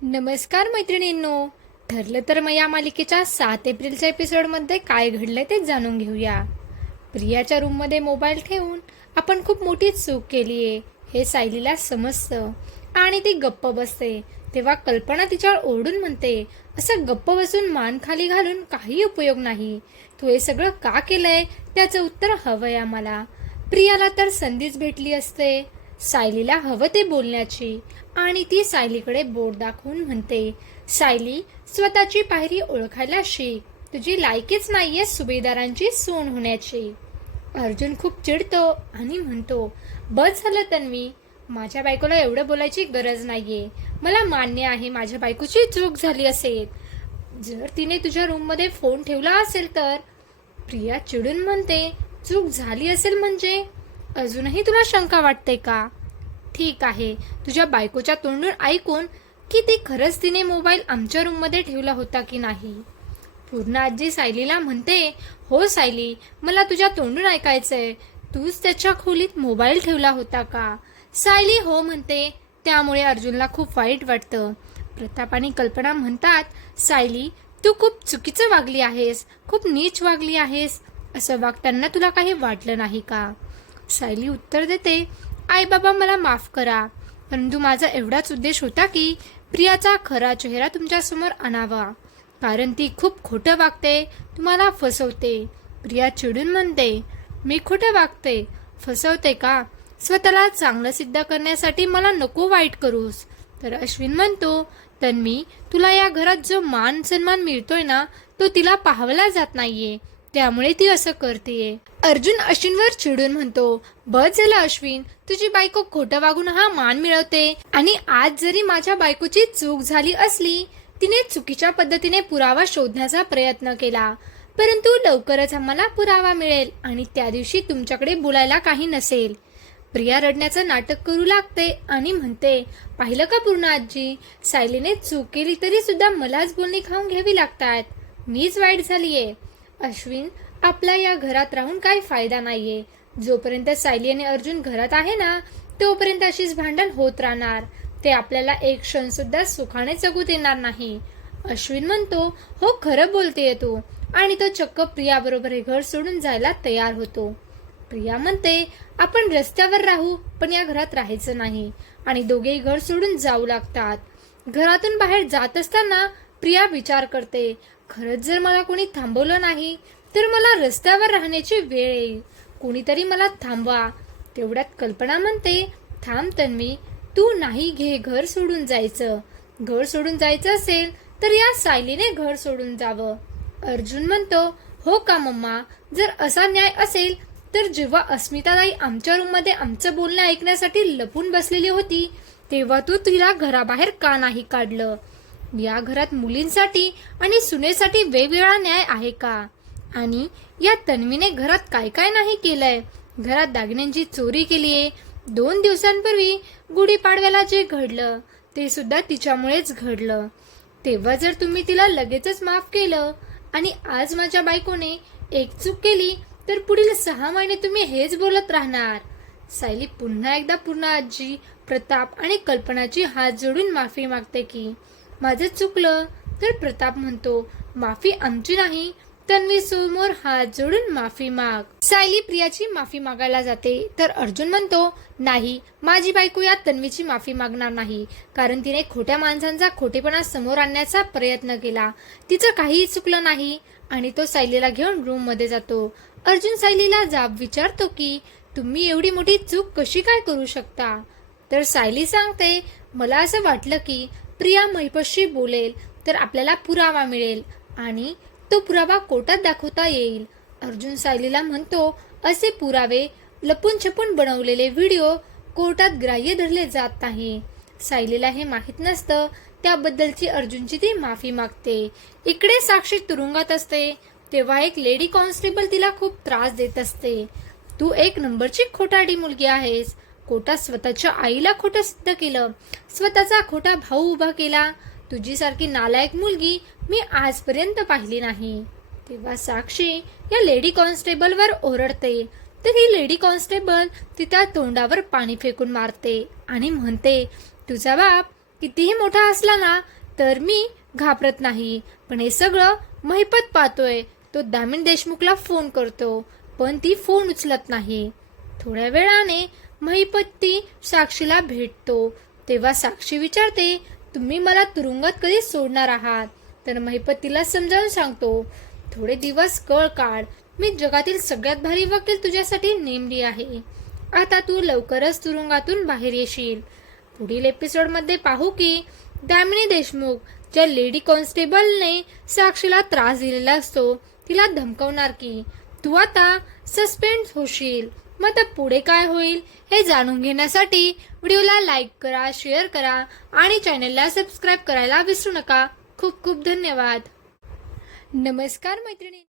नमस्कार मैत्रिणींनो. ठरलं तर मग या मालिकेच्या 7 एप्रिलच्या एपिसोडमध्ये काय घडलंय ते जाणून घेऊया. प्रियाच्या रूममध्ये मोबाईल ठेवून आपण खूप मोठी चूक केली आहे हे सायलीला समजतं आणि ती गप्प बसते. तेव्हा कल्पना तिच्यावर ओरडून म्हणते, असं गप्प बसून मान खाली घालून काही उपयोग नाही. तू हे सगळं का केलंय त्याचं उत्तर हवंय आम्हाला. प्रियाला तर संधीच भेटली असते सायलीला हवं ते बोलण्याची आणि ती सायलीकडे बोट दाखवून म्हणते, सायली स्वतःची पायरी ओळखायला शिक. तुझी लायकीच नाहीये सुभेदारांची सून होण्याची. अर्जुन खूप चिडतो आणि म्हणतो, बस झालं तन्वी, माझ्या बायकोला एवढं बोलायची गरज नाहीये. मला मान्य आहे माझ्या बायकोची चूक झाली असेल. जर तिने तुझ्या रूममध्ये फोन ठेवला असेल तर. प्रिया चिडून म्हणते, चूक झाली असेल म्हणजे अजूनही तुला शंका वाटते का? ठीक आहे, तुझ्या बायकोच्या तोंडून ऐकून की ती खरंच तिने मोबाईल आमच्या रूममध्ये ठेवला होता की नाही. पूर्ण आजी सायलीला म्हणते, हो सायली, मला तुझ्या तोंडून ऐकायचंय, तूच त्याच्या खोलीत मोबाईल ठेवला होता का? सायली हो म्हणते. त्यामुळे अर्जुनला खूप वाईट वाटतं. प्रताप आणि कल्पना म्हणतात, सायली तू खूप चुकीचं वागली आहेस, खूप नीच वागली आहेस. असं वागताना तुला काही वाटलं नाही का? सायली उत्तर देते, आई बाबा मला माफ करा, परंतु माझा एवढाच उद्देश होता की प्रियाचा खरा चेहरा तुमच्यासमोर आणावा, कारण ती खूप खोटं वागते, तुम्हाला फसवते. प्रिया चिडून म्हणते, मी खोटं वागते, फसवते का? स्वतःला चांगलं सिद्ध करण्यासाठी मला नको वाईट करूस. तर अश्विन म्हणतो, तन्वी तुला या घरात जो मान सन्मान मिळतोय ना तो तिला पाहावला जात नाहीये, त्यामुळे ती असं करतेय. अर्जुन अश्विनवर चिडून म्हणतो, बस झालं अश्विन, तुझी बायको खोटं वागून हा मान मिळवते आणि आज जरी माझ्या बायकोची चूक झाली असली, तिने चुकीच्या पद्धतीने पुरावा शोधण्याचा प्रयत्न केला, परंतु लवकरच आम्हाला पुरावा मिळेल आणि त्या दिवशी तुमच्याकडे बोलायला काही नसेल. प्रिया रडण्याचं नाटक करू लागते आणि म्हणते, पाहिलं का पूर्ण आजी, सायलीने चूक केली तरी सुद्धा मलाच बोलणी खाऊन घ्यावी लागतात, मीच वाईट झालीये. अश्विन, आपला या घरात राहून काही फायदा नाहीये. जोपर्यंत सायली आणि अर्जुन घरात आहे ना तोपर्यंत अशीच भांडण होत राहणार. ते आपल्याला एक क्षण सुद्धा सुखाने जगू देणार नाही. अश्विन म्हणतो, हो खरं बोलतेय तू, आणि तो चक्क प्रिया बरोबर हे घर सोडून जायला तयार होतो. प्रिया म्हणते, आपण रस्त्यावर राहू पण या घरात राहायचं नाही, आणि दोघेही घर सोडून जाऊ लागतात. घरातून बाहेर जात असताना प्रिया विचार करते, खरंच जर मला कोणी थांबवलं नाही तर मला रस्त्यावर राहण्याची वेळ येईल, कोणीतरी मला थांबवा. तेवढ्यात कल्पना म्हणते, थांब तन्वी, तू नाही घे घर सोडून जायचं. घर सोडून जायचं असेल तर या सायलीने घर सोडून जावं. अर्जुन म्हणतो, हो का मम्मा, जर असा न्याय असेल तर जेव्हा अस्मिताताई आमच्या रूममध्ये आमचं बोलणं ऐकण्यासाठी लपून बसलेली होती तेव्हा तू तिला घराबाहेर का नाही काढलं? या घरात मुलींसाठी आणि सुनेसाठी वेगवेगळा न्याय आहे का? आणि या तन्वीने घरात काय काय नाही केलंय. घरात दागिन्यांची चोरी केलीये. 2 दिवसांपूर्वी गुढीपाडव्याला जे घडलं ते सुद्धा तिच्यामुळेच घडलं. तेव्हा जर तुम्ही तिला लगेचच माफ केलं आणि आज माझ्या बायकोने एक चूक केली तर पुढील 6 महिने तुम्ही हेच बोलत राहणार. सायली पुन्हा एकदा पूर्ण आजी, प्रताप आणि कल्पनाची हात जोडून माफी मागते की माझं चुकलं. तर प्रताप म्हणतो, माफी आमची नाही, तन्वी समोर हात जोडून माफी माग. सायली प्रियाची माफी मागायला जाते तर अर्जुन म्हणतो, नाही, माझी बायको या तन्वीची माफी मागणार नाही, कारण तिने खोट्या माणसांचा खोटेपणा समोर आणण्याचा प्रयत्न केला, तिचं काहीही चुकलं नाही. आणि तो सायलीला घेऊन रूम मध्ये जातो. अर्जुन सायलीला जाब विचारतो की तुम्ही एवढी मोठी चूक कशी काय करू शकता? तर सायली सांगते, मला असं वाटलं की प्रिया महिपतशी बोलेल तर आपल्याला पुरावा मिळेल आणि तो पुरावा कोर्टात दाखवता येईल. अर्जुन सायलीला म्हणतो, असे पुरावे लपून छपून बनवलेले व्हिडिओ कोर्टात ग्राह्य धरले जात नाही. सायलीला हे माहीत नसतं, त्याबद्दलची अर्जुनची ती माफी मागते. इकडे साक्षी तुरुंगात असते तेव्हा एक लेडी कॉन्स्टेबल तिला खूप त्रास देत असते. तू एक नंबरची खोटारडी मुलगी आहेस. कोर्टात स्वतःच्या आईला खोटं सिद्ध केलं, स्वतःचा खोटा भाऊ उभा केला. तुझी सारखी नालायक मुलगी मी आजपर्यंत पाहिली नाही. तेव्हा साक्षी या लेडी कॉन्स्टेबलवर ओरडते तर ही लेडी कॉन्स्टेबल तिच्या तोंडावर पाणी फेकून मारते आणि म्हणते, तुझा बाप कितीही मोठा असला ना तर मी घाबरत नाही. पण हे सगळं महिपत पाहतोय. तो दामिनी देशमुखला फोन करतो, पण ती फोन उचलत नाही. थोड्या वेळाने महिपती साक्षीला भेटतो. तेव्हा साक्षी विचारते, तुम्ही मला तुरुंगात कधी सोडणार आहात? तर महिपत तिला समजावून सांगतो, थोडे दिवस कळ काढ. मी जगातील सगळ्यात भारी वकील तुझ्यासाठी नेमली आहे. आता तू लवकरच तुरुंगातून बाहेर येशील. पुढील एपिसोडमध्ये पाहू की दामिनी देशमुख ज्या लेडी कॉन्स्टेबलने साक्षीला त्रास दिलेला असतो तिला धमकवणार की तू आता सस्पेंड होशील. मग आता पुढे काय होईल हे जाणून घेण्यासाठी व्हिडिओला लाईक करा, शेअर करा आणि चॅनलला सबस्क्राईब करायला विसरू नका. खूप खूप धन्यवाद. नमस्कार मैत्रिणी.